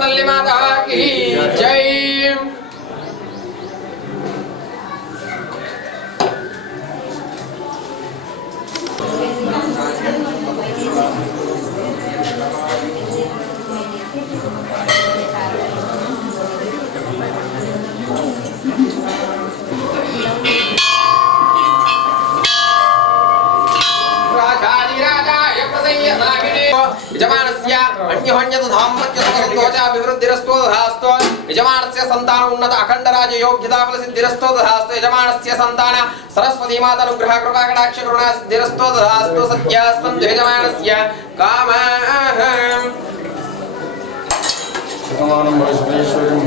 ಚಾಮುಂಡೇಶ್ವರಿ ಮಾತಾ ಕಿ ಜೈ. यजमानस्य अन्योन्यतधाम्मत्यसंतोषाभिवृद्धिरस्तो तथास्तु. यजमानस्य संतान उन्नत अखंड राज योग्यता फलसिद्धिरस्तो तथास्तु. यजमानस्य संतान सरस्वती माता अनुग्रह कृपा कटाक्ष करुणा सिद्धिरस्तो तथास्तु. सत्यास्तं यजमानस्य कामः. शतमानं वैश्वेश्वरं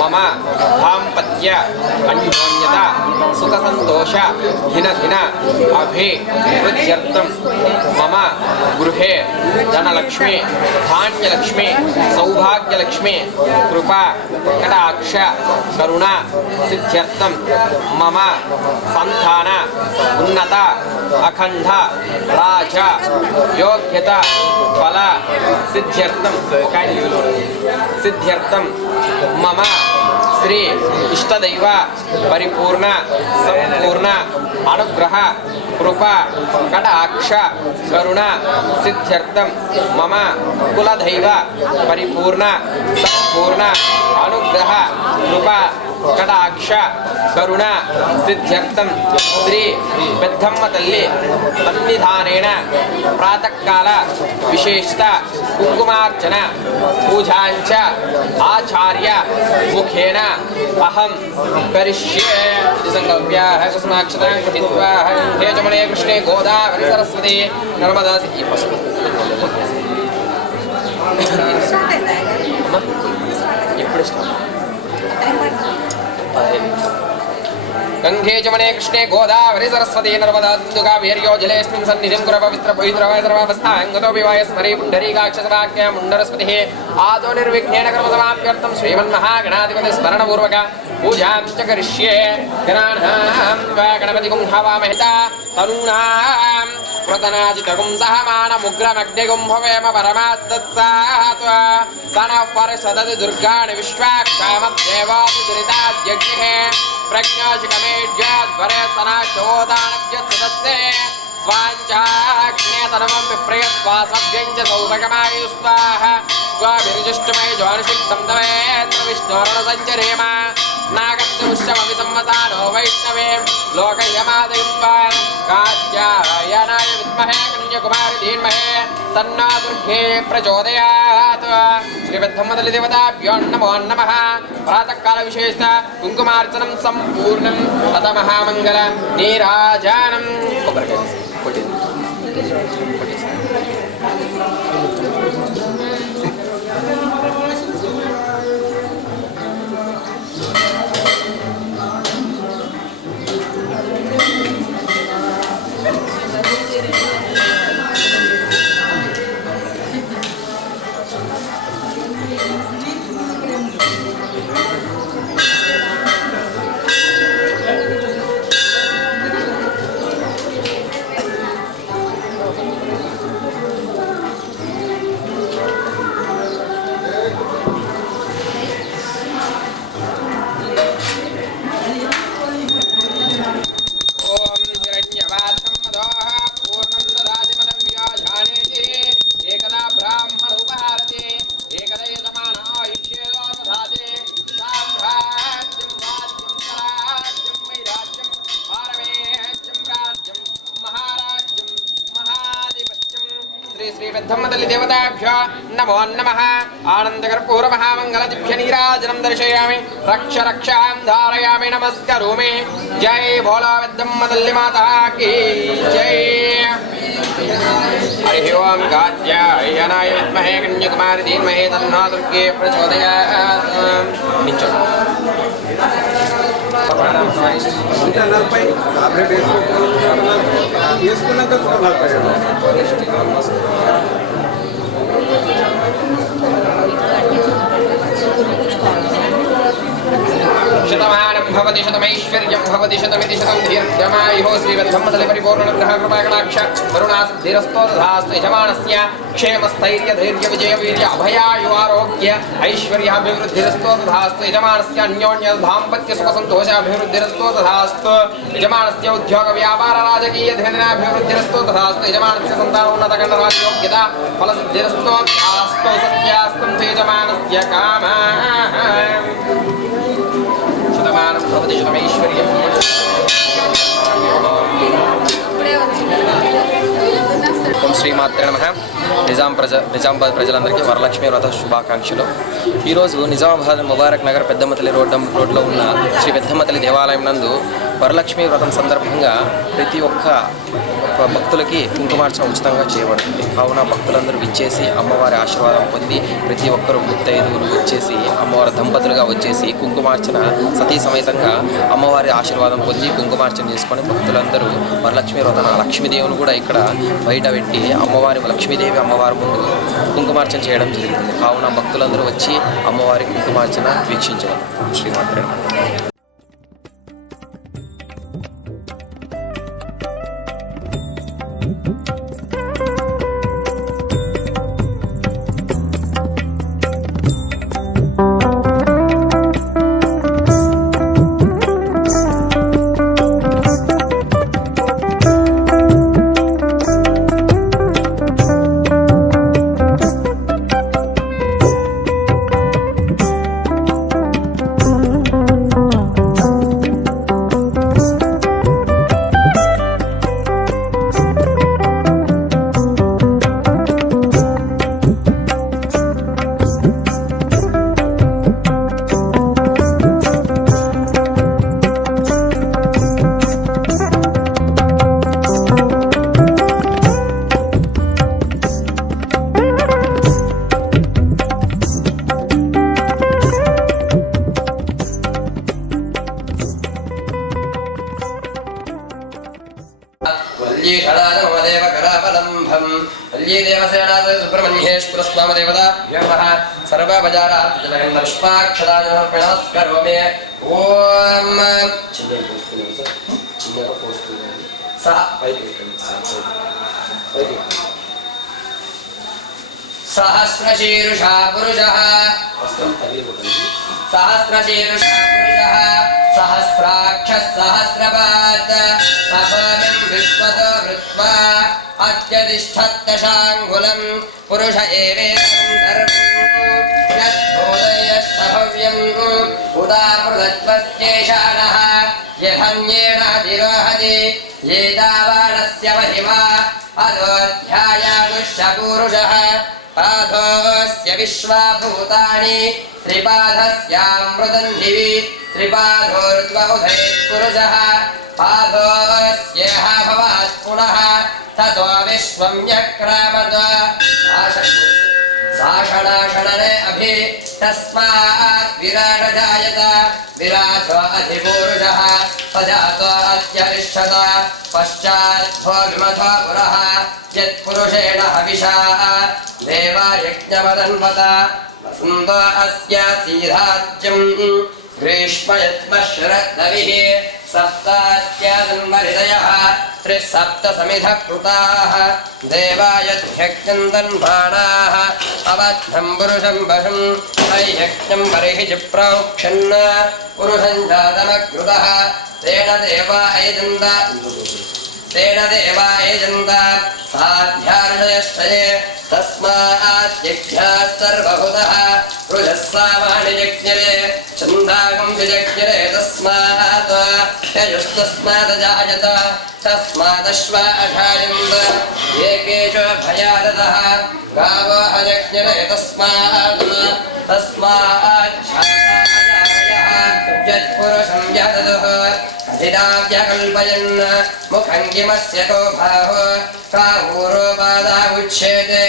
मम दाम्पत्य अन्योन्यता सुख संतोष दिन दिन अभिवृद्ध्यर्थं मम गृहे धनलक्ष्मी धान्यलक्ष्मी सौभाग्यलक्ष्मी कृपा कटाक्ष करुणा सिद्ध्यर्थं मम संतान उन्नत अखंड राज योग्यता फल सिद्ध्यर्थं मम श्री इष्टदैव परिपूर्ण संपूर्ण अनुग्रह कृपा कटाक्ष करुणा सिद्ध्यर्थं मम कुलदैव परिपूर्ण संपूर्ण अनुग्रह कृपा కటాక్ష కరుణ సిద్ధ్యర్థం శ్రీ పెద్దమ్మ తల్లి సన్నిధానేన ప్రాతకాల విశేషత కుంకుమార్చన పూజాంచ ఆచార్య ముఖేన అహం కరిష్యే సంకల్ప్య కుసుమాక్షతాం గృహీత్వా హే జమునే కృష్ణే గోదావరి సరస్వతి నర్మదా ఈ పసుపు ఇప్పుడు गंगे जमने कृष्णे गोदावरी सरस्वती नर्मदा सिंधु कावेर्यो जलेस्मिन् सन्निधिं कुरु पवित्र पवित्रवाय सर्वावस्थाङ्गतो विवाय स्मरे पुण्डरीकाक्षसवाक्य मुण्डरस्पतिः आदो निर्विघ्नेन कर्मसमाप्त्यर्थं श्रीमन्महागणाधिपति स्मरणपूर्वक पूजां च करिष्ये गणानां वा गणपतिगुं हवामहिता तनूनां प्रतनाजितगुं सहमानमुग्रमग्निगुं भवेम परमात्तत्सात्वा सनः परषदति दुर्गाणि विश्वाक्षामद्देवादि दुरिताद्यग्निः प्रज्ञाशिकमेढ्याद्वरे सनाशोदानव्यत्सदस्ये स्वाञ्चाग्नेतनमं विप्रयत्वासभ्यं च सौभगमायु स्वाहा स्वाभिर्जुष्टमय ज्वानिषिक्तं तवेन्द्र विष्णोरणसञ्चरेम नागस्य उष्टमपि सम्मतानो वैष्णवे लोकयमादयित्वान् कात्यायनाय विद्महे कन्याकुमारी धीमहि तन्नो दुर्गे प्रचोदयात् श्रीबद्धमदलिदेवताभ्यो नमो नमः प्रातःकाल विशेषत कुङ्कुमार्चनं सम्पूर्णम् अत महामङ्गल नीराजनं देवताभ्यो नमो नमः आनंदकर्पूर महामंगल दिव्य नीराजनं दर्शयामि रक्ष रक्षां धारयामि नमस्करोमि जय भोला विद्यम्म तल्ली माता की जय हरि ओम कात्यायनाय विद्महे कन्याकुमारी धीमहि तन्नो दुर्गे प्रचोदयात् शतमानं भवति शतमैश्वर्यं भवति शतमिति शतं दीर्घमायुः श्रीवद्धम्मतले परिपूर्णनुग्रह कृपाकटाक्ष करुणासिद्धिरस्तो तथास्तु यजमानस्य क्षेमस्थैर्य धैर्य विजय वीर्य अभयायु आरोग्य ऐश्वर्याभिवृद्धिरस्तो तथास्तु यजमानस्य अन्योन्य दाम्पत्य सुख संतोष अभिवृद्धिरस्तो तथास्तु यजमानस्य उद्योग व्यापार राजकीय धनाभिवृद्धिरस्तो तथास्तु यजमानस्य सन्तानोन्नतकण्डराज योग्यता फलसिद्धिरस्तो तथास्तु सत्यास्तं यजमानस्य कामः शतमानं भवति शतमैश्वर्यम् ఓం శ్రీమాత్రే నమః నిజామాబాద్ ప్రజలందరికీ వరలక్ష్మి వ్రత శుభాకాంక్షలు. ఈరోజు నిజామాబాద్ ముబారక్ నగర్ పెద్దమ్మతల్లి రోడ్లో ఉన్న శ్రీ పెద్దమ్మతల్లి దేవాలయం నందు వరలక్ష్మి వ్రతం సందర్భంగా ప్రతి ఒక్క భక్తులకి కుంకుమార్చన ఉచితంగా చేయబడుతుంది. కావున భక్తులందరూ విచ్చేసి అమ్మవారి ఆశీర్వాదం పొంది ప్రతి ఒక్కరూ ముత్తైదువులు వచ్చేసి అమ్మవారి దంపతులుగా వచ్చేసి కుంకుమార్చన సతీ సమేతంగా అమ్మవారి ఆశీర్వాదం పొంది కుంకుమార్చన చేసుకొని భక్తులందరూ వరలక్ష్మి వ్రతం లక్ష్మీదేవిని కూడా ఇక్కడ బయట పెట్టి అమ్మవారి లక్ష్మీదేవి అమ్మవారి ముందు కుంకుమార్చన చేయడం జరుగుతుంది. కావున భక్తులందరూ వచ్చి అమ్మవారి కుంకుమార్చన వీక్షించడం. శ్రీమాత్రే నమః. देवसेनाथ सुब्रह्मण्येश्वर स्वाम देवता नमः सर्वबजारात् जनगण पुष्पाक्षदान नमस्करोमि ओम चिन्ह पोस्तु सा सहस्रशीर्षा पुरुषः सहस्रशीर्षा पुरुषः सहस्राक्षः सहस्रपात् सभमिं विश्वतो वृत्वा अत्यतिष्ठत्तशाङ्गुलं पुरुष एवेदं सर्वं यद्बोधयश्च भव्यम् उदामृतत्वस्येषाणः यहन्येनाधिरोहति एतावानस्य महिमा अधोऽध्यायानुश्च पूरुषः पादोऽस्य विश्वाभूतानि त्रिपादस्यामृतं दिवि त्रिपादोर्ध्वोधयेत् पुरुषः पादोऽस्येह भवात् पुनः ततो विश्वं यक्रामत साषणाषणने अभि तस्मात् विराट जायत विराटो अधिपूरुषः सजातो अत्यरिष्ठत पश्चाद्भो विमथो पुरः यत्पुरुषेण हविषा देवा यज्ञमदन्वत वसन्तो अस्य सीधाज्यं ग्रीष्म यत्मशरद्रविः सप्तास्यादन्वहृदयः त्रिसप्त समिधः कृताः देवा यद्यज्ञन्दन्बाणाः अवध्नं पुरुषं वशं तैयज्ञं बर्हिः प्रोक्षन् पुरुषं जातमकृतः तेन देवा यजन्त साध्यार्षयश्चये तस्मात् यज्ञाः सर्वभूतः रुजः सामानि जज्ञरे छन्दागं विजज्ञरे तस्मात् यजुस्तस्मात् जायत तस्मादश्वा अजायन्त एकेषु भयादतः गावो अजज्ञरे तस्मात् यत्पुरुषं यदतुः अधिदाव्यकल्पयन् मुखं किमस्य को बाहो कावूरोपादा उच्येते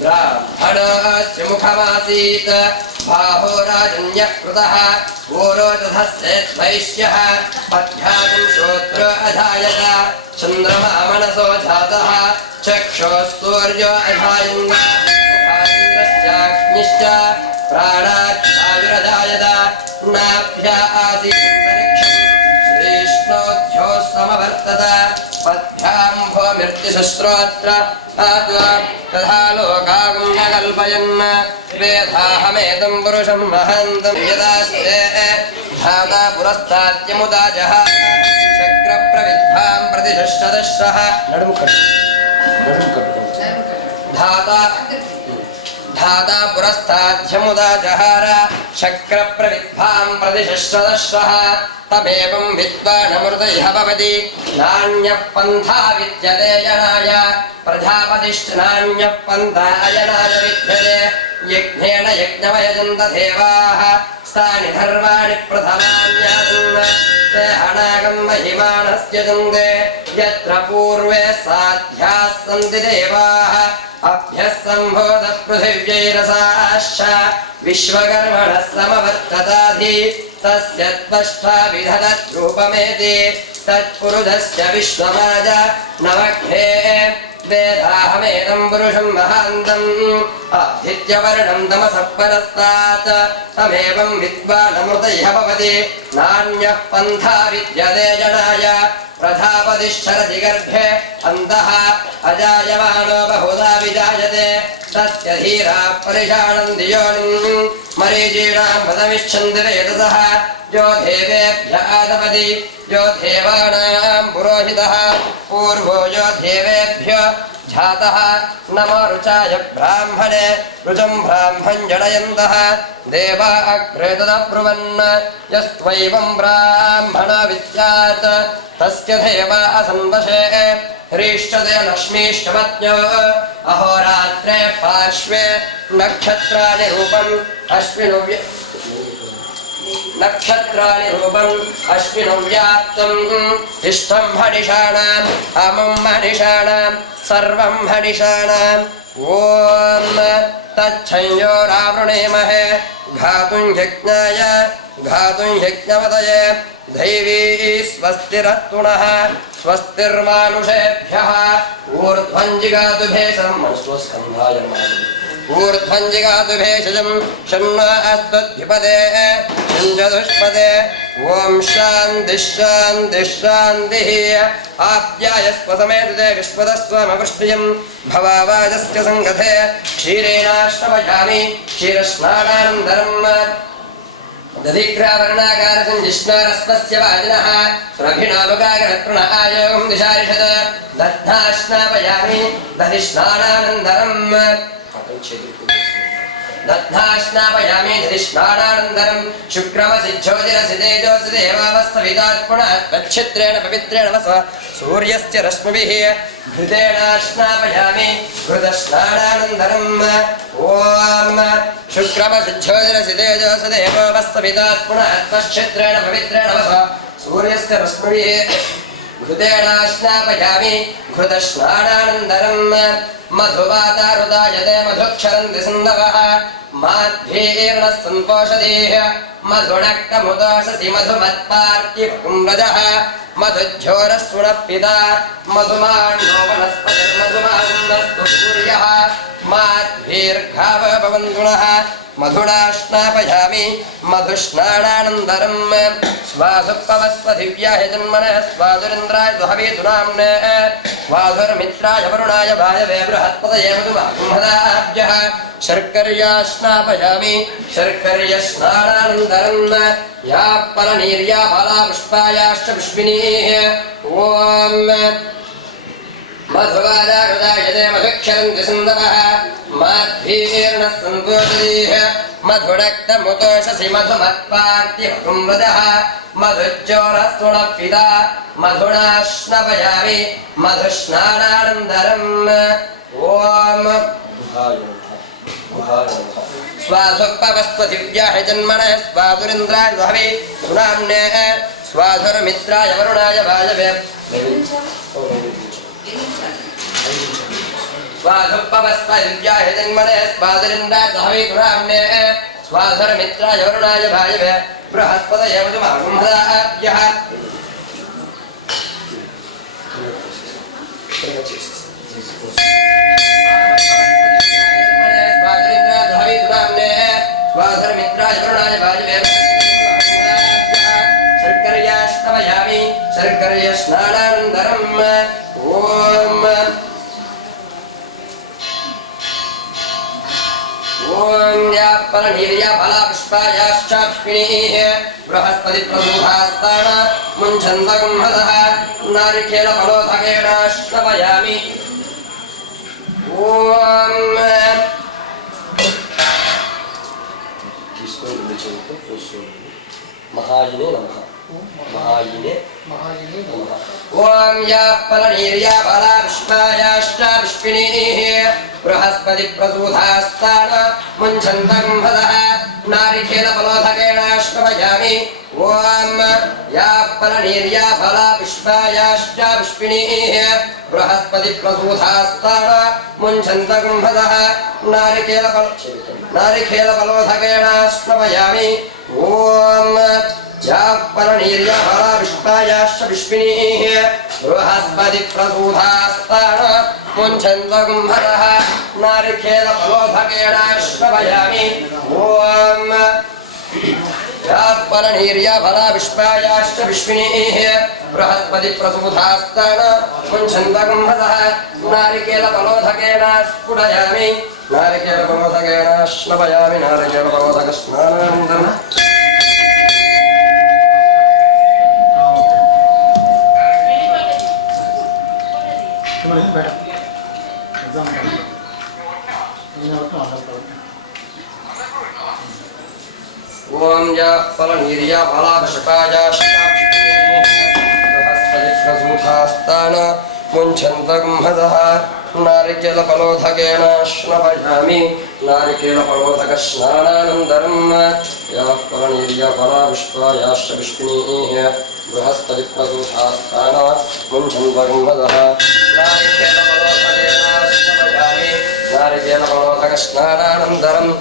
ब्राह्मणस्य मुखमासीत् बाहो राजन्यः कृतः ऊरो तथस्येत् वैश्यः पद्भ्यागं श्रोत्रो अधायत चन्द्रमा मनसो जातः चक्षुः सूर्यो अधायन्त मुखान्द्रश्चाग्निश्च प्राणाच्छायुरजायत नाभ्या आसीदन्तरिक्षं श्रीष्णोऽध्यो समवर्तत पद्भ्यां भो मृत्युशस्त्रोऽत्र तथा लोकागं न कल्पयन् वेदाहमेतं पुरुषं महान्तं यदास्ते धाता पुरस्ताद्यमुदा जहार शक्रप्रविद्भां प्रतिशश्चदश्रः धाता पुरस्ताद्यमुदा जहार शक्रप्रविद्भां प्रतिशश्चदश्रः तमेवं विद्वानमृतयः भवति नान्यः पन्था विद्यते यणाय प्रजापतिश्च नान्यः पन्था अयनाय विद्यते यज्ञेन यज्ञमयजन्त देवाः स्थानि धर्माणि प्रथमान्यासन् ते हनागं महिमानस्य जन्ते यत्र पूर्वे साध्याः सन्ति देवाः अभ्यः सम्भोधः पृथिव्यैरसाश्च विश्वकर्मणः समवर्तताधि तस्य त्वष्टा विधनद्रूपमेति तत्पुरुषस्य विश्वमाज नवघ्ने वेदाहमेनं पुरुषं महान्तम् आदित्यवर्णं तमसः परस्तात् तमेवं विद्वानमृतयः भवति नान्यः पन्था विद्यते जनाय प्रजापतिश्चरति गर्भे अन्तः अजायमानो बहुधा विजायते तस्य धीराः परिषाणन्ति योनिम् मरीचीणां पदमिच्छन्ति वेदसः यो देवेभ्य आदपति यो देवानां पुरोहितः पूर्वो यो देवेभ्यो जातः नमो रुचाय ब्राह्मणे रुचं ब्राह्मं जनयन्तः देवा अग्रे तदब्रुवन् यस्त्वैवं ब्राह्मण विद्यात् तस्य देवा असन्वशे ह्रीष्टते लक्ष्मीष्टमज्ञो अहोरात्रे पार्श्वे नक्षत्राणि रूपम् नक्षत्राणि रूपम् अश्विनो व्याप्तम् इष्टं हनिषाणाम् अमुं हनिषाणाम् सर्वं हनिषाणाम् ॐ तच्छंयोरावृणीमहे घातुं यज्ञाय घातुं यज्ञवदये दैवी स्वस्तिरस्तु नः स्वस्तिर्मानुषेभ्यः ऊर्ध्वं जिगातु भेषजं मनस्वस्कन्धाय नमः ऊर्ध्वं जिगातु भेषजं शन्नो अस्तद्विपदे शञ्चतुष्पदे ॐ शान्तिः शान्तिः शान्तिः आप्यायस्व समेतते विश्वतस्वमवृष्टियं भवावाजस्य सङ्गते क्षीरेणाश्रवयामि क्षीरस्नानानन्तरं दधिग्रावर्णाकारसञ्जिष्णारस्वस्य वाजिनः सुरभिणामुगागरत्रुणायोगं दिशारिषत् दध्नाश्नापयामि दधिस्नानानन्तरम् दध्नाश्नापयामि दधिस्नानानन्तरं शुक्रमसि ज्योतिरसि तेजोसि देवावस्तवितात् पुनः तच्छित्रेण पवित्रेण वस सूर्यस्य रश्मिभिः घृतेनाश्नापयामि घृतस्नानानन्तरम् ॐ शुक्रमसि ज्योतिरसि तेजोसि देवावस्तवितात् पुनः तच्छित्रेण पवित्रेण वस सूर्यस्य रश्मिभिः घृतेनाश्नापयामि घृतस्नानानन्तरम् मधुवातारुदायते मधुक्षरन्ति सिन्धवः माध्वीर्णः सम्पोषधीः मधुनक्तमुदोषसि मधुमत्पार्थिवकुम्भजः मधुज्योरः सुनः पिता मधुमाण्डो वनस्पतिर्मधुमानस्तु सूर्यः माध्वीर्घाव भवन्तुनः मधुनाश्नापयामि मधुस्नानानन्तरं स्वाधुपवस्पतिव्याय जन्मनः स्वाधुरिन्द्राय दुहवीतुनाम्ने स्वाधुर्मित्राय वरुणाय भायवे बृहस्पतये मधुमाकुम्भदाभ्यः शर्कर्याश्नापयामि शर्कर्यस्नानानन्तरं या फलनीर्या फलापुष्पायाश्च पुष्पिनीः ॐ मधुवादारुदायते मधुक्षरन्ति सिन्धवः माध्वीर्णः सम्पोषधीः मधुनक्तमुतोषसि मधुमत्पार्थिवकुम्भजः मधुज्योरः सुनः पिता मधुनाश्नपयामि मधुस्नानानन्तरम् ॐ स्वाधुपवस्पतिव्याः जन्मनः स्वाधुरिन्द्राय दुहवे सुनाम्ने स्वाधुर्मित्राय वरुणाय भाजवे स्वाधुपवस्पतिव्याः जन्मनः स्वाधुरिन्द्राय दुहवे सुनाम्ने स्वाधुर्मित्राय वरुणाय भाजवे बृहस्पतये मधुमाकुम्भदाभ्यः स्वाधुर्मित्राय वरुणाय भाजवे शर्कर्याश्नपयामि शर्कर्यस्नानानन्तरम् ॐ या फलनीर्या फलापुष्पायाश्च पुष्पिणीः बृहस्पतिप्रसूधास्तान मुञ्छन्तकुम्भदः नारिकेलफलोदकेनाश्नपयामि महायिने नमः महायिने नमः ॐ या फलनीर्या फलापुष्पायाश्च पुष्पिणीः बृहस्पतिप्रसूधास्तान मुञ्छन्तकुम्भदः नारिकेलफलोदकेनाश्नपयामि ॐ या फलनीर्या फलापुष्पायाश्च पुष्पिणीः बृहस्पतिप्रसूधास्तान मुञ्छन्तकुम्भदः नारिकेलफलोदकेनाश्नपयामि ॐ या फलनीर्या फलापुष्पायाश्च पुष्पिणीः बृहस्पतिप्रसूधास्तान मुञ्छन्तकुम्भदः नारिकेलफलोदकेनाश्नपयामि ॐ या फलनीर्या फलापुष्पायाश्च पुष्पिणीः बृहस्पतिप्रसूधास्तान मुञ्छन्तकुम्भदः नारिकेलफलोदकेनास्फुटयामि नारिकेलफलोदकेनाश्नपयामि नारिकेलफलोदकस्नानानन्तरम् ॐ या फलनीर्या फलापुष्पायाश्च बृहस्पतिप्रसूधास्तान मुञ्छन्तकुम्भदः नारिकेलफलोदकेनाश्नपयामि नारिकेलफलोदकस्नानानन्तरम् या फलनीर्या फलापुष्पायाश्च पुष्पिणीः बृहस्पतिप्रसूधास्तान मुञ्छन्तकुम्भदः नारिकेलफलोदकेनाश्नपयामि नारिकेलफलोदकस्नानानन्तरम्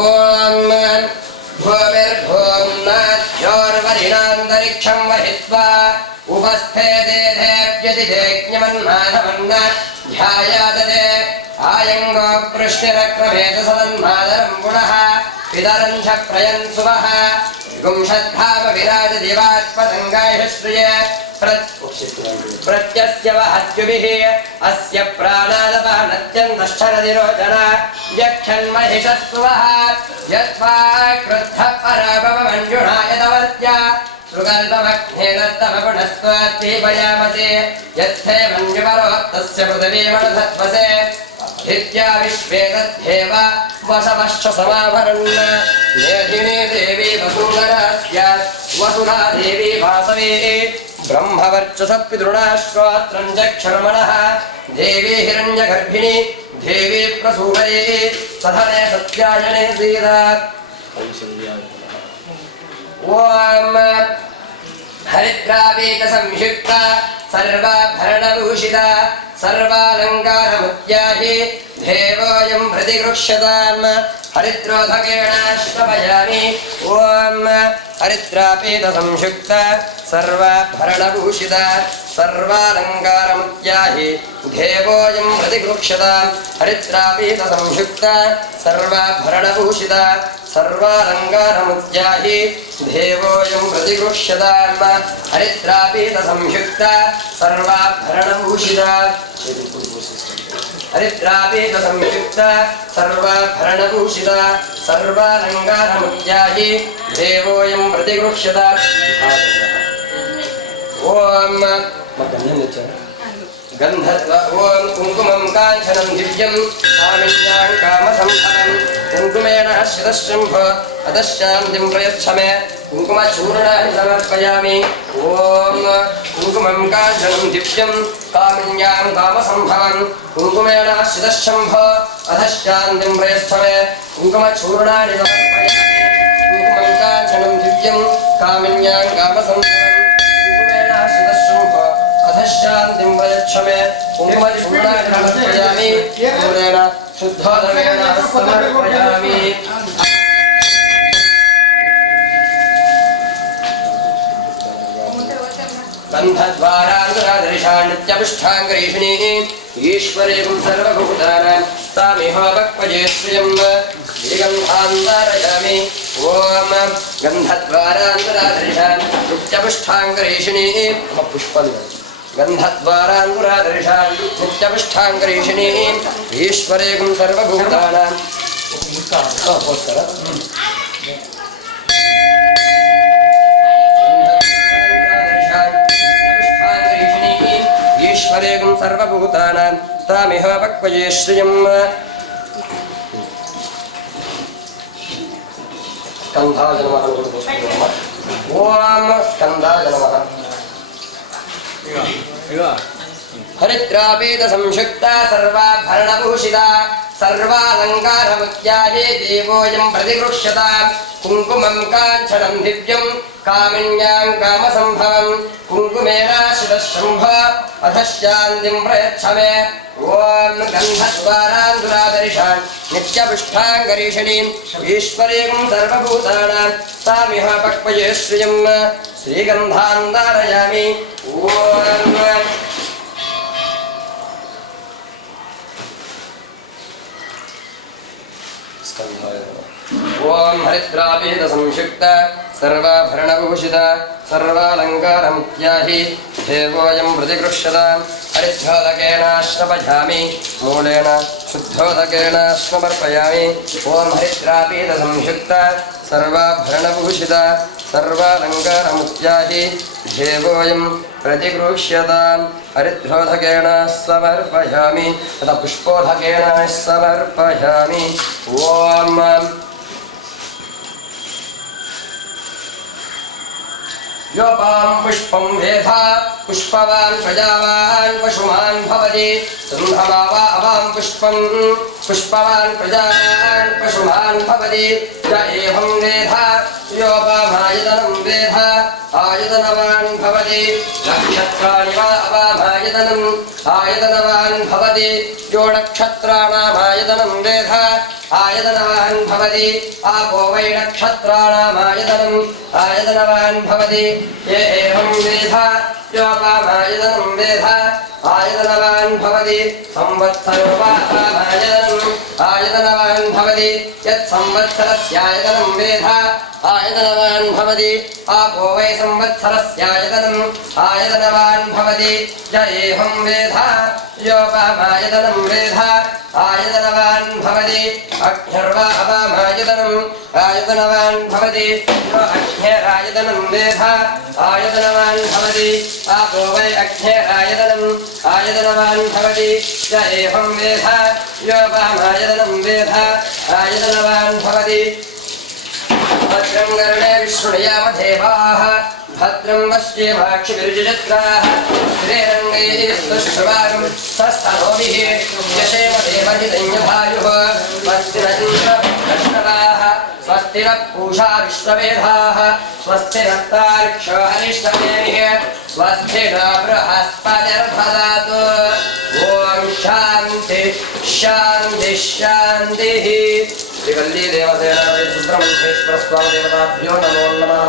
ॐ भूमिर्भूम्नाद्योर्वरिणान्तरिक्षं वहित्वा उपस्थे देधेऽप्यतिदेज्ञमन्माधमन्न ध्यायादते आयङ्गो कृष्णिरक्रमेत सदन्मादरं पुनः पितरं च प्रयन्सुवः गुंशद्धाम विराजदिवात्पतङ्गाय श्रिय प्रत्यस्य वहत्युभिः अस्य प्राणादपानत्यन्तश्चरदिरोचना यक्षन्महिषस्सुवः यत्वा क्रुद्धः पराभवमञ्जुषा यतवर्त्या सुगन्धमग्नेन तव गुणस्त्वात्तीपयामसे यत्थे मञ्जुपरो तस्य पृथिवीमनुधत्वसे धित्या विश्वे तद्धेव वसवश्च समाभरन् मेधिनी देवी वसुन्धरा स्यात् वसुधा देवी वासवी ब्रह्मवर्चसपितॄणाश्वात्रं चक्षुर्मणः देवी हिरण्यगर्भिणी देवी प्रसूदये सधने सत्यायने सीदात् ॐ हरिद्रापीतसंयुक्ता सर्वाभरणभूषिता सर्वालङ्कारमुद्याहि देवोऽयं प्रतिगृह्यताम् हरिद्रोधकेण श्रवयामि ॐ हरिद्रापीतसंयुक्ता सर्वाभरणभूषिता सर्वालङ्कारमुद्याहि देवोऽयं प्रतिगृह्यताम् हरिद्रापीतसंयुक्ता सर्वाभरणभूषिता सर्वालङ्कारमुद्याहि देवोऽयं प्रतिगृह्यताम् हरिद्रापीतसंयुक्ता सर्वाभरणभूषिता हरिद्रापीतसंयुक्ता सर्वाभरणभूषिता सर्वालङ्कारमुद्याहि देवोऽयं प्रतिगृह्यताम् ॐ कुङ्कुमं काञ्चनं दिव्यं कामिन्यां कामसंभवं कुङ्कुमेन श्रितशम्भ अतश्शान्तिं प्रयच्छ मे कुङ्कुमचूर्णानि समर्पयामि ॐ कुङ्कुमं काञ्चनं दिव्यं कामिन्यां कामसंभवं कुङ्कुमेन श्रितशम्भ अतश्शान्तिं प्रयच्छ मे कुङ्कुमचूर्णानि समर्पयामि कुङ्कुमं काञ्चनं दिव्यं कामिन्यां कामसंभवं कुङ्कुमेन श्रितशम्भ शान्तिं प्रयच्छ मे कुङ्कुमचूर्णानि समर्पयामि मूलेन शुद्धोदकेन समर्पयामि गन्धद्वारान्तरादर्शान् नित्यपुष्ठाङ्गरीषिणीः ईश्वरीं सर्वभूतानां तामिह वक्पजे श्रियं श्रीगन्धान्तारयामि ॐ गन्धद्वारान्तरादर्शान् नित्यपुष्ठाङ्गरीषिणीः गन्धद्वारान्तरादर्शान् नित्यपुष्ठाङ्गरीषिणीः ईश्वरीं सर्वभूतानां ईश्वरेगं सर्वभूतानां तामिह वक्पये श्रियं स्कन्धाय नमः ॐ स्कन्धाय नमः हरिद्रापीतसंयुक्ता सर्वाभरणभूषिता सर्वालङ्कारमुद्याहि देवोऽयं प्रतिगृह्यताम् कुङ्कुमं काञ्चनं दिव्यं कामिन्यां कामसंभवं कुङ्कुमेन श्रितशम्भ अधश्शान्तिं प्रयच्छ मे ॐ गन्धद्वारान्तरादर्शान् नित्यपुष्ठाङ्गरीषिणीं ईश्वरीं सर्वभूतानां तामिह वक्पये श्रियं श्रीगन्धान् धारयामि ॐ हरिद्रापीतसंयुक्ता सर्वाभरणभूषिता सर्वालङ्कारमुद्याहि देवोऽयं प्रतिगृह्यताम् हरिद्रोदकेन श्रवयामि मूलेन शुद्धोदकेन समर्पयामि ॐ हरिद्रापीतसंयुक्ता सर्वाभरणभूषिता सर्वालङ्कारमुद्याहि देवोऽयं प्रतिगृह्यताम् हरिद्रोधकेन समर्पयामि तथा पुष्पोधकेन समर्पयामि ॐ योपां पुष्पं वेधा पुष्पवान् प्रजावान् पशुमान् भवति गन्धमा वा अवां पुष्पं पुष्पवान् प्रजावान् पशुमान् भवति य एवं वेधा योपामायतनं वेधा आयतनवान् भवति नक्षत्राणि वा अवामाय आयतनम् आयतनवान् भवति यो नक्षत्राणाम् आयतनं वेद आयतनवान् भवति आपो वै नक्षत्राणाम् आयतनम् आयतनवान् भवति ये एवं वेद योपामायतनं वेद आयतनवान् भवति संवत्सरोपामायतनम् आयतनवान् भवति यत् संवत्सरस्यायतनं वेद आयतनवान् भवति आपो वै संवत्सरस्यायतनम् आयतनवान् भवति य एवं वेद योपामायतनं वेद आयतनवान् भवति अग्निर्वा अपामायतनम् आयतनवान् भवति यो अग्निरायतनं वेद आयतनवान् भवति आपो वै अग्निरायतनम् आयतनवान् भवति य एवं वेद योपामायतनं वेद आयतनवान् भवति भद्रं कर्णे विष्णुयाम देवाः भद्रं पश्येमाक्षिभिर्जत्राः श्रीरङ्गैस्तुष्टवागं सस्तनोभिः यशेम देवहितञ्जभायुः स्वस्ति न इन्द्रः स्वस्ति नः पूषा विश्ववेदाः स्वस्ति नस्तार्क्ष्यो हरिष्ठनेमिः स्वस्ति न बृहस्पतिर्दधातु ॐ शान्ति शान्ति शान्तिः श्रीवल्ली देवसेना सुब्रह्मण्येश्वर स्वामी देवताभ्यो नमो नमः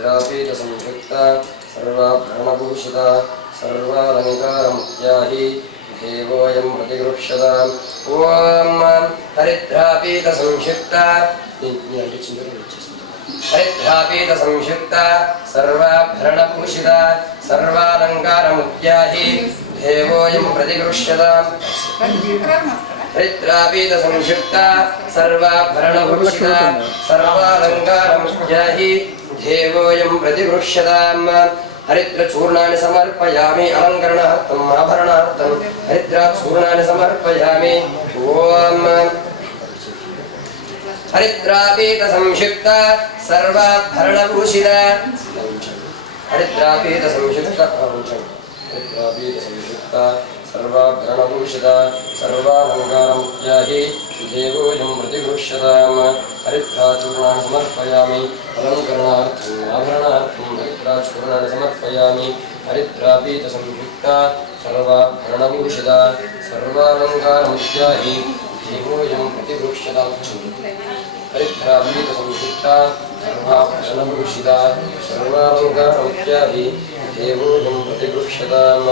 सर्वाभरणभूषिता सर्वाभरणभूषिता सर्वालङ्कारमुद्याहि देवोऽयं प्रतिगृह्यताम् ॐ हरिद्रापीतसंयुक्ता हरिद्रापीतसंयुक्ता सर्वाभरणभूषिता सर्वालङ्कारमुद्याहि देवोऽयं प्रतिगृह्यताम् हरिद्रापीतसंयुक्ता सर्वाभरणभूषिता सर्वालङ्कारमुद्याहि देवोऽयं प्रतिगृह्यताम् हरिद्रचूर्णानि समर्पयामि अलङ्करणार्थम् आभरणार्थम् हरिद्राचूर्णानि समर्पयामि ॐ हरिद्रापीतसंयुक्ता सर्वाभरणभूषिता हरिद्रापीतसंयुक्ता हरिद्रापीतसंयुक्ता सर्वाभरणभूषिता सर्वालङ्कारमुद्याहि देवोऽयं प्रतिगृह्यताम् हरिद्राचूर्णानि समर्पयामि अलङ्करणार्थम् आभरणार्थम् हरिद्राचूर्णानि समर्पयामि हरिद्रापीतसंयुक्ता सर्वाभरणभूषिता सर्वालङ्कारमुद्याहि देवोऽयं प्रतिगृह्यताम् हरिद्रापीतसंयुक्ता सर्वाभरणभूषिता सर्वालङ्कारमुद्याहि देवोऽयं प्रतिगृह्यताम्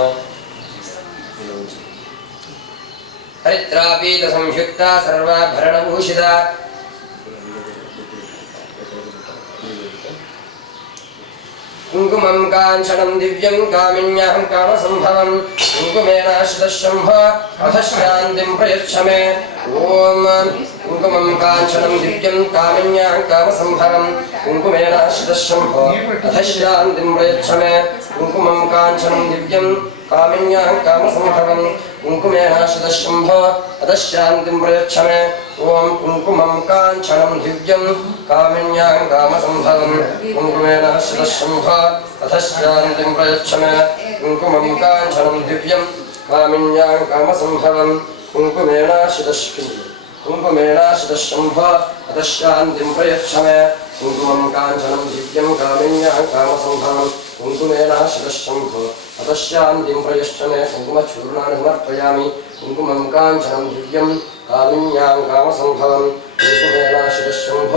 हरिद्रापीतसंयुक्ता सर्वाभरणभूषिता कुङ्कुमं काञ्चनं दिव्यं कामिन्याः कामसम्भवं कुङ्कुमेनाश्रितशम्भ अधश्रान्तिं प्रयच्छ मे ॐ कुङ्कुमं काञ्चनं दिव्यं कामिन्याः कामसम्भवं कुङ्कुमेनाश्रितशम्भ अधश्रान्तिं प्रयच्छ मे कुङ्कुमं काञ्चनं दिव्यं कामिन्याः कामसम्भवं कुङ्कुमेनाश्रितशम्भ अधश्रान्तिं प्रयच्छ मे ॐ कुङ्कुमं काञ्चनं दिव्यं कामिन्याः कामसम्भवं कुङ्कुमेनाश्रितशम्भ अधश्रान्तिं प्रयच्छ मे कुङ्कुमं काञ्चनं दिव्यं कामिन्याः कामसम्भवं कुङ्कुमेनाश्रितशम्भ अधश्रान्तिं प्रयच्छ मे कुङ्कुमं काञ्चनं दिव्यं कामिन्याः कामसम्भवं कुङ्कुमेनाश्रितशम्भ अधश्रान्तिं प्रयच्छ मे कुङ्कुमचूर्णानि समर्पयामि कुङ्कुमं काञ्चनं दिव्यं कामिन्याः कामसम्भवं कुङ्कुमेनाश्रितशम्भ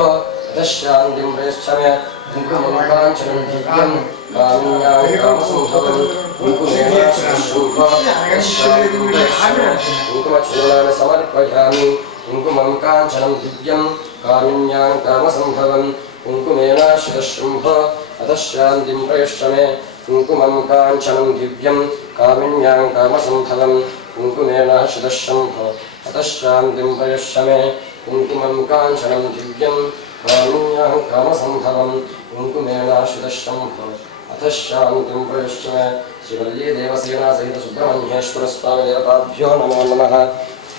अधश्रान्तिं प्रयच्छ मे कुङ्कुमं काञ्चनं दिव्यं कामिन्याः कामसम्भवं कुङ्कुमेनाश्रितशम्भ अधश्रान्तिं प्रयच्छ मे कुङ्कुमचूर्णानि समर्पयामि कुङ्कुमं काञ्चनं दिव्यं कामिन्यां कामसम्भवं कुङ्कुमेनाश्रितशृम्भो अतः शान्तिं प्रयश्च मे कुङ्कुमं काञ्चनं दिव्यं कामिन्यां कामसम्भवं कुङ्कुमेनाश्रितशृम्भो अतः शान्तिं प्रयश्च मे कुङ्कुमं काञ्चनं दिव्यं कामिन्यां कामसम्भवं कुङ्कुमेनाश्रितशृम्भो अतः शान्तिं प्रयश्च मे श्रीवल्ली देवसेना सहित सुब्रह्मण्येश्वर स्वामी देवताभ्यो नमो नमः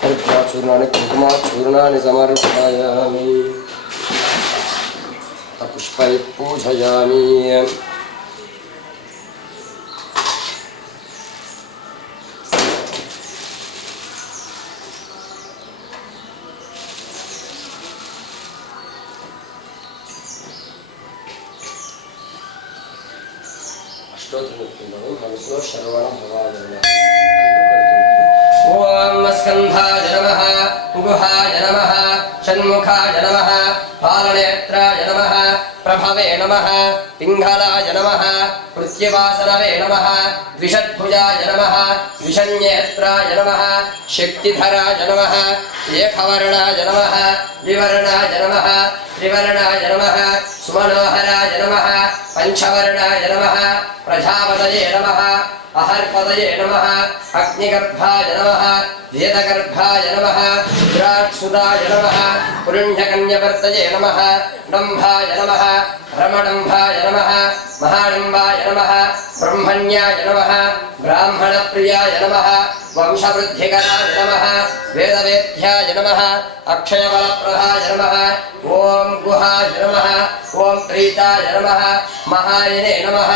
अर्घ्याचूर्णानि कुङ्कुमाचूर्णानि समर्पयामि पुष्पैः पूजयामि मनसो श्रवणभवाय ओम स्कन्धाय नमः गुहाय नमः षण्मुखाय नमः फालनेत्राय नमः प्रभवे नमः पिङ्गलाय नमः कृत्यवासनवे नमः द्विषद्भुजाय नमः विषन्नेत्राय नमः शक्तिधराय नमः एकवर्णाय नमः द्विवर्णाय नमः त्रिवर्णाय नमः सुमनोहराय नमः पंचवर्णाय नमः प्रजापतये नमः अहर्पतये नमः अग्निगर्भाय नमः वेदगर्भाय नमः विराट्सुताय नमः पुरुण्यकन्यवर्तये नमः डम्भाय नमः रमडम्भाय नमः महाडम्बाय नमः ब्रह्मण्याय नमः ब्राह्मणप्रियाय नमः वंशवृद्धिकराय नमः वेदवेद्याय नमः अक्षयबलप्रदाय नमः ओम गुहाय नमः ओम प्रीताय नमः महायने नमः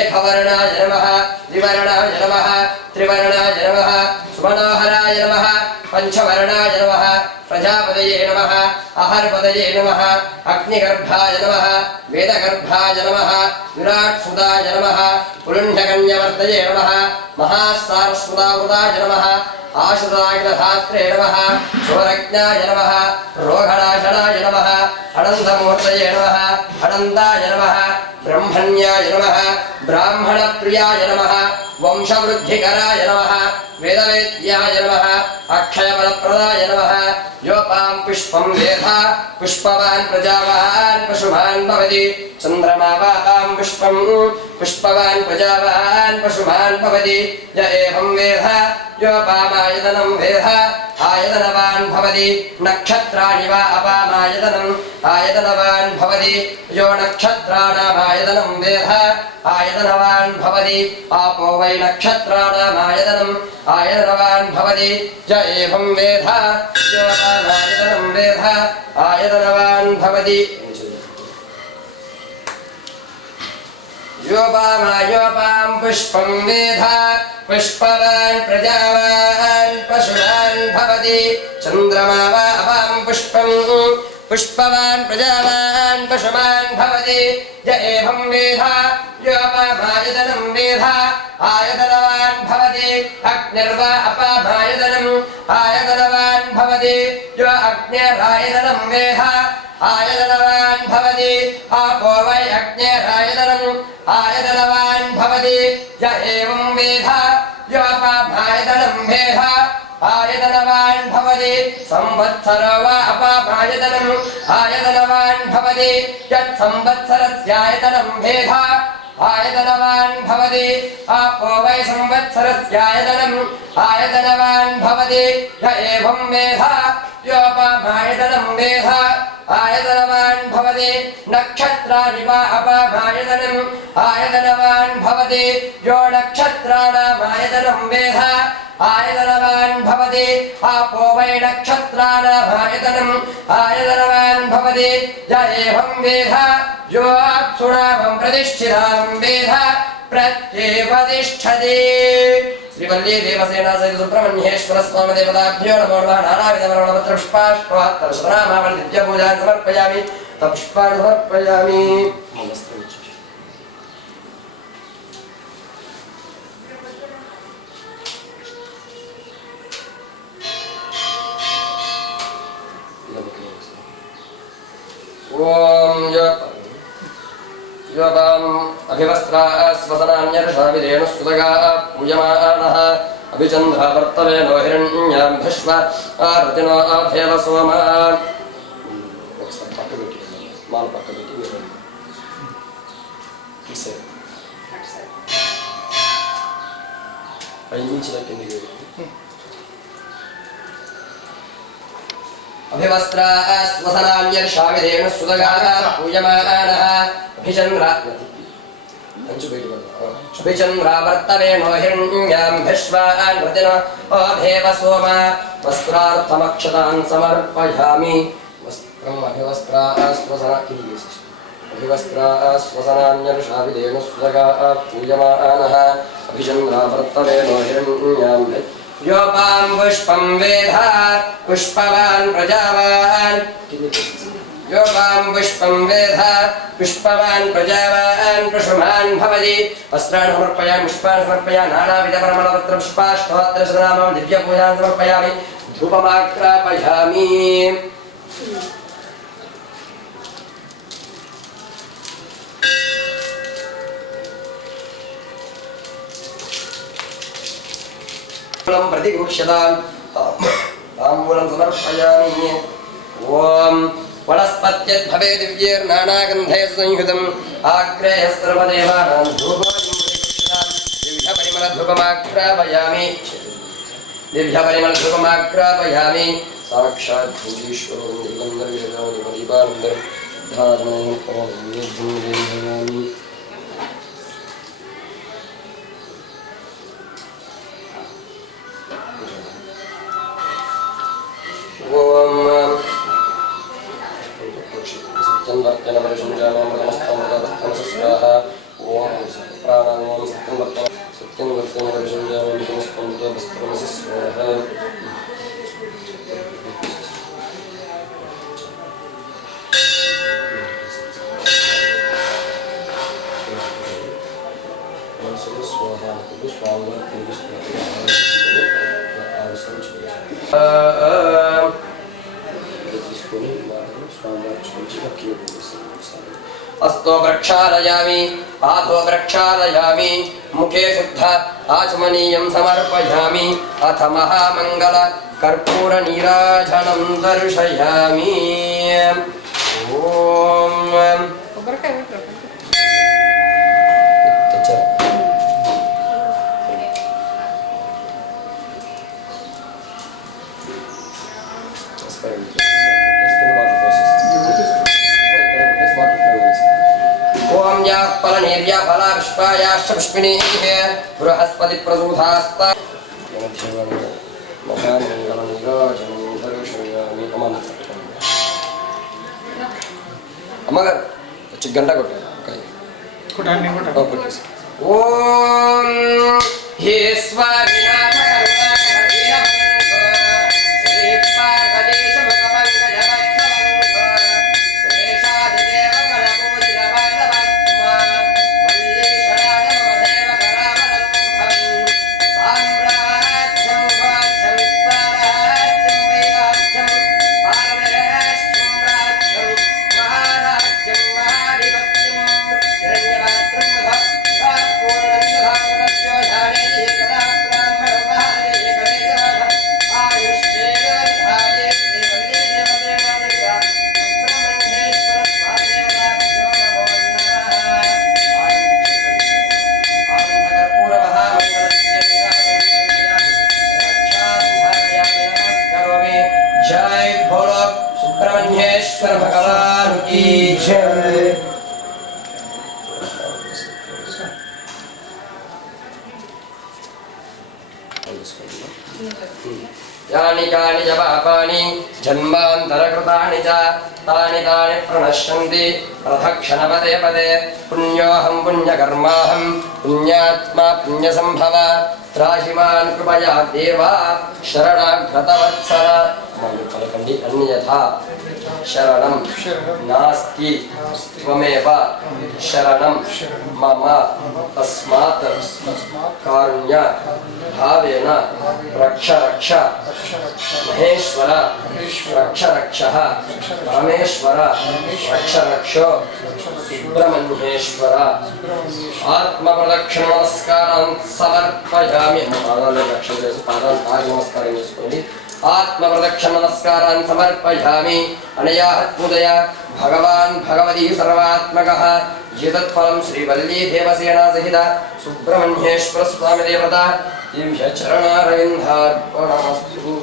एकवर्णाय नमः द्विवर्णाय नमः त्रिवर्णाय नमः सुमनोहराय नमः पंचवर्णाय नमः प्रजापतये नमः अहर्पतये नमः अग्निगर्भाय नमः वेदगर्भाय नमः विराट्सुताय नमः पुरुण्यकन्यवर्तये नमः महासारस्वतावृताय नमः आश्रिताग्रधात्रे नमः शोरज्ञाय नमः रोगणाशनाय नमः अनन्तमूर्तये नमः अनन्ताय नमः ब्रह्मण्याय नमः ब्राह्मणप्रियाय नमः वंशवृद्धिकराय नमः वेदवेद्याय नमः अक्षयबलप्रदाय नमः योपां पुष्पं वेधा पुष्पवान् प्रजावान् पशुमान् भवति चन्द्रमा वातां पुष्पं पुष्पवान् प्रजावान् पशुमान् भवति य एवं वेद योपामायतनं वेद आयतनवान् भवति नक्षत्राणि वा अपामायतनम् आयतनवान् भवति यो नक्षत्राणामायतनं वेद आयतनवान् भवति आपो वै नक्षत्राणामायतनम् आयतनवान् भवति य एवं वेद योपामायतनं वेद आयतनवान् भवति योपां पुष्पं वेद पुष्पवान् प्रजावान् पशुमान् भवति चन्द्रमा वा अपां पुष्पं पुष्पवान् प्रजावान् पशुमान् भवति य एवं वेद योपामायतनं वेद आयतनवान् भवति अग्निर्वा अपामायतनम् आयतनवान् भवति यो अग्निरायतनं वेद आयतनवान् भवति आपो वै अग्निरायतनम् आयतनवान् भवति य एवं वेद योपामायतनं वेद आयतनवान् भवति संवत्सरो वा अपामायतनम् आयतनवान् भवति यत् संवत्सरस्यायतनं वेद आयतनवान् भवति आपो वै संवत्सरस्यायतनम् आयतनवान् भवति य एवं वेद योपामायतनं वेद आयतनवान् भवति नक्षत्राणि वा अपामायतनम् आयतनवान् भवति यो नक्षत्राणामायतनं वेद आयतनवान् भवति आपो वै नक्षत्राणामायतनम् आयतनवान् भवति य एवं वेद यो अप्सुनामं प्रतिष्ठितां वेद प्रत्येवतिष्ठति श्रीवल्ली देवसेना सहित सुब्रह्मण्येश्वर स्वामी देवताभ्यो नमो नमः नानाविधवर्णपत्र पुष्पाष्टोत्तरशतनामावली दिव्यपूजां समर्पयामि तत्पुष्पाणि समर्पयामि ओम योपाम् अभिवस्त्रा स्वसनान्यर्षाविधेनुस्तुतगा पूयमानः अभिचन्द्रावर्तवे नो हिरण्यां भस्म आरतिनो आधेव सोमा మాల పక్క పెట్టి మీరు పైనుంచి కిందికి అభివస్త్ర స్వసనాన్యర్షావిధేను సుదగాః పూయమానః అభిచంద్రావర్తవేణో హిరణ్యాం భిష్వాన్ రతినో ఓభేవ సోమ వస్త్రార్థమక్షతాన్ సమర్పయామి వస్త్రం అభివస్త్ర స్వసన అభివస్త్ర స్వసనాన్యర్షావిధేను సుదగాః పూయమానః అభిచంద్రావర్తవేణో హిరణ్యాం योपां पुष्पं वेधा पुष्पवान् प्रजावान् योपां पुष्पं वेधा पुष्पवान् प्रजावान् पशुमान् भवति वस्त्राणि समर्पयामि पुष्पाणि समर्पयामि नानाविधपरिमलपत्रपुष्पाष्टोत्तरशतनामं दिव्यपूजां समर्पयामि धूपमाग्रापयामि प्रतिगुह्यतां ताम्बूलं समर्पयामि ॐ वनस्पत्यद्भवे दिव्यैर्नानागन्धैः संयुतम् आग्रेय सर्वदेवानां दिव्यपरिमलधूपमाग्रापयामि साक्षात् भूतीश्वरो धारयामि अस्तो प्रक्षालयामि पादो प्रक्षालयामि मुखे शुद्ध आचमनीयं समर्पयामि अथ महामंगल कर्पूर नीराजनं दर्शयामि ओम फलाष्पायाश्च पुष्पिणीः बृहस्पति प्रसूधास्ता अम्मगार गंटा ओम हे स्वामीनाथ भगवान की जय। यानि कानि च पापानि जन्मान्तरकृतानि च तानि तानि प्रणश्यन्ति प्रदक्षिणपदे पदे पुण्योऽहं पुण्यकर्माहं पुण्यात्मा पुण्यसम्भव त्राहिमान् कृपया देवा शरणागतवत्सल पलकंडी अन्यथा शरणं नास्ति त्वमेव शरणं मम तस्मात् कारुण्य भावेन रक्ष रक्ष महेश्वर रक्ष रक्षः परमेश्वर रक्ष रक्षो सुब्रह्मण्येश्वर आत्मप्रदक्षिण नमस्कारान् समर्पयामि पादाल रक्षण पादाल नमस्कार చేసుకోండి आत्मप्रदक्षिण नमस्कारान् समर्पयामि अनया हत्मुदया भगवान् भगवती सर्वात्मकः एतत्फलं श्रीवल्ली देवसेना सहित सुब्रह्मण्येश्वर स्वामी देवता दिव्य चरणारविन्दार्पणमस्तु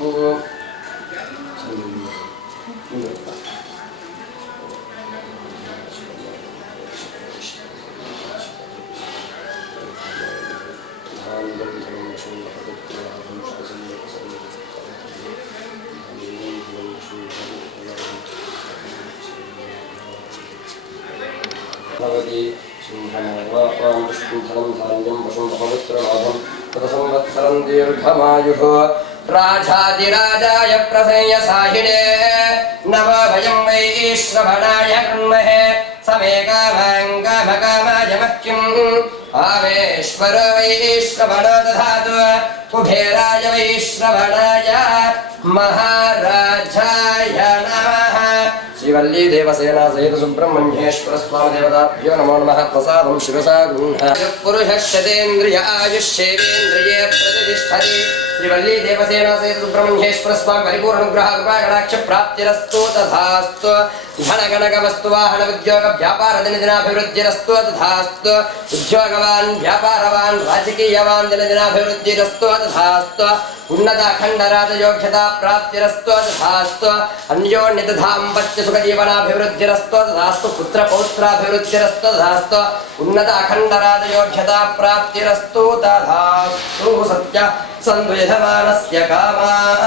भगवती सिंहमावां विष्णुधनं धान्यं वशं भवत्रनाथं तदसंवत्सरं दीर्घमायुः राजाधिराजाय प्रसंयसाहिने नव भयं वै श्रवणाय कृण्महे समे कामाय मह्यम् आवेश्वर वै श्रवण दधातु कुबेराय वै श्रवणाय महाराजाय नमः श्रीवल्ली देवसेना सहित सुब्रह्मण्येश्वर स्वामी देवताभ्यो नमो नमः प्रसादं शिरसा गृह्णातु पुरुषश्चतेन्द्रिय आयुष्येवेन्द्रिये प्रतिष्ठति श्रीवल्ली देवसेना सहित सुब्रह्मण्येश्वर स्वामी परिपूर्ण अनुग्रह कृपा कटाक्ष प्राप्तिरस्तु तथास्तु धन गणक वस्तु वाहन उद्योग व्यापार दिनदिनाभिवृद्धिरस्तु तथास्तु उद्योगवान् व्यापारवान् राजकीयवान् दिनदिनाभिवृद्धिरस्तु तथास्तु उन्नत अखंड राजयोग्यता प्राप्तिरस्तु तथास्तु अन्योन्यतधाम्पत्य सुखजीवनाभिवृद्धिरस्तु तथास्तु पुत्र पौत्राभिवृद्धिरस्तु तथास्तु उन्नत अखंड राजयोग्यता प्राप्तिरस्तु तथास्तु सत्य संद्वेधमानस्य कामाः